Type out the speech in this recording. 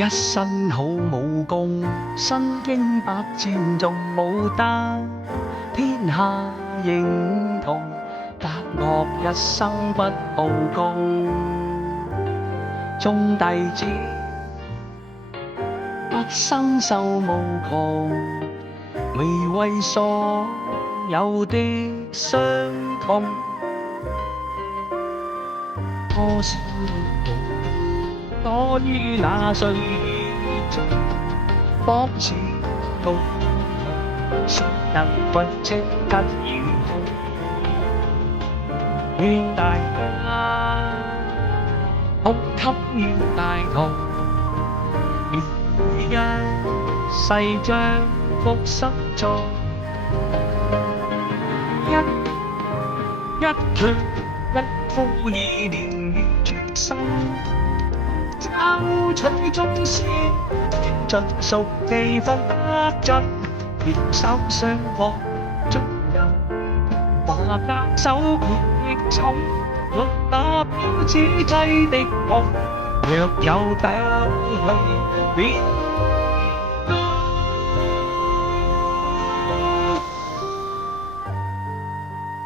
一身好武功，身經百戰仲冇得天下認同，隔惡一生不報功。眾弟子百生受無窮，未為所有的傷痛。多少多於那歲月中，仿似共誰能分清吉與凶？願大家胸襟要大同，願一世將福生中，一拳一呼意念願全心，找取宗師盡屬地分得盡，聯手相獲足有，華格手盤亦重，欲那標誌制敵夢，若有膽去便